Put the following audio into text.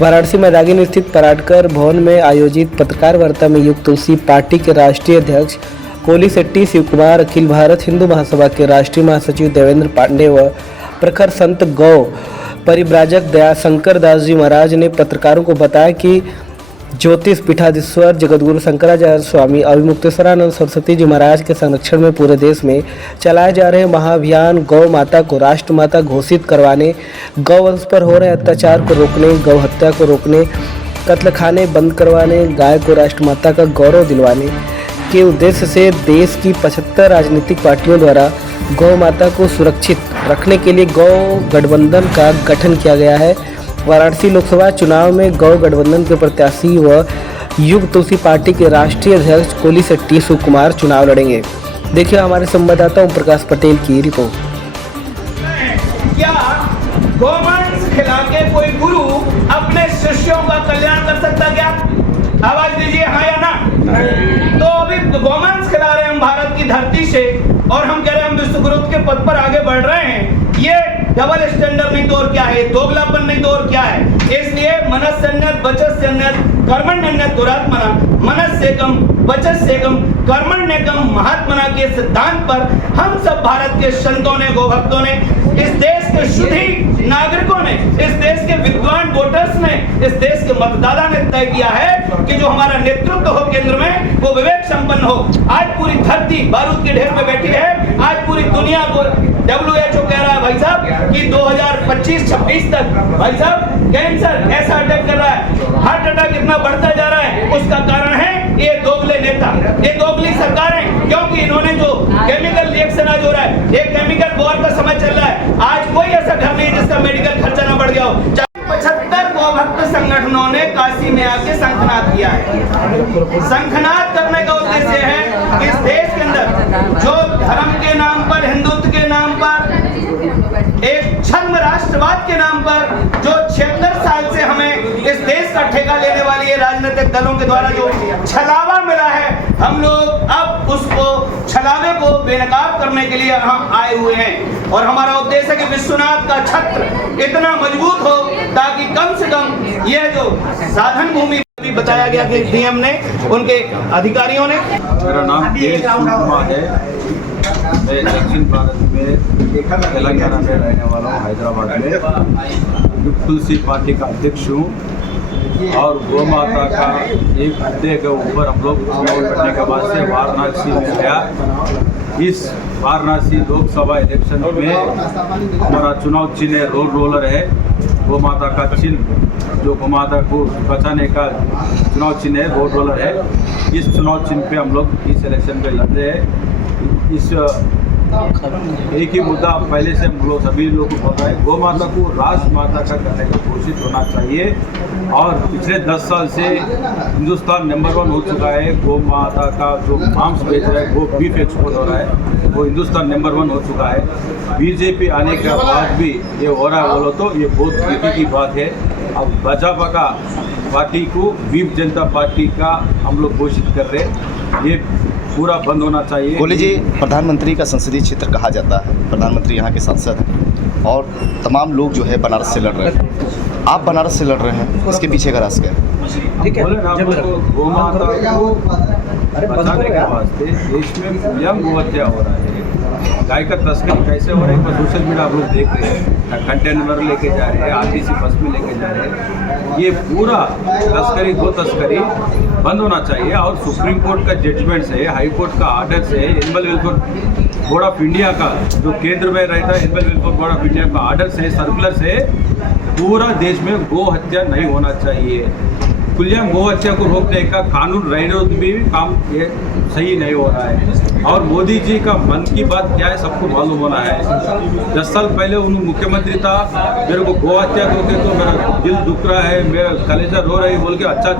वाराणसी मैदागिन स्थित पराडकर भवन में आयोजित पत्रकार वार्ता में युग तुलसी पार्टी के राष्ट्रीय अध्यक्ष कोलीशेट्टी शिव कुमार, अखिल भारत हिंदू महासभा के राष्ट्रीय महासचिव देवेंद्र पांडे व प्रखर संत गौ परिव्राजक दया शंकर दास जी महाराज ने पत्रकारों को बताया कि ज्योतिष पीठाधीश्वर जगतगुरु शंकराचार्य स्वामी अभिमुक्तेश्वरानंद सरस्वती जी महाराज के संरक्षण में पूरे देश में चलाए जा रहे महाअभियान गौ माता को राष्ट्र माता घोषित करवाने, गौवंश पर हो रहे अत्याचार को रोकने, गौ हत्या को रोकने, कत्लखाने बंद करवाने, गाय को राष्ट्र माता का गौरव दिलवाने के उद्देश्य से देश की 75 राजनीतिक पार्टियों द्वारा गौ माता को सुरक्षित रखने के लिए गौ गठबंधन का गठन किया गया है। वाराणसी लोकसभा चुनाव में गौ गठबंधन के प्रत्याशी व युग तुलसी पार्टी के राष्ट्रीय अध्यक्ष कोलीशेट्टी शिव कुमार चुनाव लड़ेंगे। देखिए हमारे संवाददाता ओम प्रकाश पटेल की रिपोर्ट। क्या गौवंश खिला के कोई गुरु अपने शिष्यों का कल्याण कर सकता क्या? आवाज दीजिए हाँ या ना। तो अभी गौवंश खिला रहे हैं हम भारत की धरती से और हम कह रहे हैं हम विश्व गुरु के पद पर आगे बढ़ रहे हैं। ये डबल स्टैंडर्ड नहीं तो और क्या है, दोगलापन नहीं तो और क्या है। इसलिए मनस्सन्नत वचस्सन्नत कर्मण्यन्नत दुरात्मना मनस्सेकम वचस्सेकम कर्मण्यकम महात्मना के सिद्धांत पर हम सब भारत के संतों ने, गोभक्तों ने, इस देश के शुद्धि नागरिकों ने, इस देश के विद्वान वोटर्स ने, इस देश के मतदाता ने तय किया है कि जो हमारा नेतृत्व हो केंद्र में वो विवेक संपन्न हो। आज पूरी धरती बारूद के ढेर पे बैठी है। आज पूरी दुनिया को WHO कह रहा है भाई साहब कि 2025-26 तक भाई साहब कैंसर ऐसा अटैक कर रहा है, हार्ट अटैक इतना बढ़ता जा रहा है। उसका कारण है ये दोगले नेता, ये दोगली सरकारें, क्योंकि इन्होंने जो केमिकल रिएक्शन आज हो रहा है, एक केमिकल वॉर का समय चल रहा है। आज कोई ऐसा घर नहीं जिसका मेडिकल खर्चा ना बढ़ गया हो। 75 गौभक्त संगठनों ने काशी में आके शंखनाद किया है। शंखनाद करने का उद्देश्य है कि इस देश के अंदर जो धर्म के नाम पर, हिंदुत्व के नाम पर, एक छद्म राष्ट्रवाद के नाम पर जो 76 साल से हमें इस देश का ठेका लेने वाली है राजनीतिक दलों के द्वारा जो छलावा मिला है, हम लोग अब उसको छलावे को बेनकाब करने के लिए हम आए हुए हैं। और हमारा उद्देश्य है कि विश्वनाथ का छत्र इतना मजबूत हो ताकि कम से कम यह जो साधन भूमि भी बताया गया कि डीएम ने, उनके अधिकारियों ने। मेरा नाम शिव कुमार है। मैं दक्षिण भारत में तेलंगाना में रहने वाला हूँ, हैदराबाद में युग तुलसी पार्टी का अध्यक्ष हूँ। और गौ माता का एक मुद्दे के ऊपर हम लोग चुनाव करने के बाद से वाराणसी में गया। इस वाराणसी लोकसभा इलेक्शन में हमारा चुनाव चिन्ह रोल रोलर है। गौ माता का चिन्ह जो गौ माता को बचाने का चुनाव चिन्ह है, रोल रोलर है। इस चुनाव चिन्ह पे हम लोग इस इलेक्शन में लड़ रहे हैं। इस एक ही मुद्दा पहले से हम लोग सभी लोगों को पता है, गौ माता को राष्ट्र माता का करने को घोषित होना चाहिए। और पिछले 10 साल से हिंदुस्तान नंबर 1 हो चुका है। गौ माता का जो मांस बेच रहा है, वो बीफ एक्सपोर्ट हो रहा है, वो हिंदुस्तान नंबर 1 हो चुका है। बीजेपी आने के बाद भी ये हो रहा है, बोलो तो ये बहुत खुशी की बात है। अब भाजपा का पार्टी को बीफ जनता पार्टी का हम लोग घोषित कर रहे हैं, ये पूरा बंद होना चाहिए। कोली जी, प्रधानमंत्री का संसदीय क्षेत्र कहा जाता है, प्रधानमंत्री यहाँ के सांसद हैं और तमाम लोग जो है बनारस से लड़ रहे हैं। आप बनारस से लड़ रहे हैं, इसके पीछे का राज क्या है? ठीक है, गौ माता को बचाने के वास्ते देश में खुलेआम गौ हत्या हो रहा है। गाय का तस्करी कैसे हो रहा है, सोशल मीडिया आप लोग देख रहे हैं। कंटेनर लेके जा रहे हैं, आरटीसी बस में लेके जा रहे हैं। ये पूरा तस्करी, गो तस्करी बंद होना चाहिए। और सुप्रीम कोर्ट का जजमेंट से, हाई कोर्ट का आर्डर से, animal welfare board of India का जो केंद्र में रहता है, animal welfare board of India का आर्डर से, सर्कुलर से पूरा देश में गो हत्या नहीं होना चाहिए। खुलेआम गौ हत्या को रोकने का कानून रहने भी काम ये सही नहीं हो रहा है। और मोदी जी का मन की बात क्या है सबको मालूम होना है। 10 साल पहले उन मुख्यमंत्री था, मेरे को गौ हत्या रोके तो मेरा दिल दुख रहा है, मेरा कलेजा रो रही बोल के अच्छा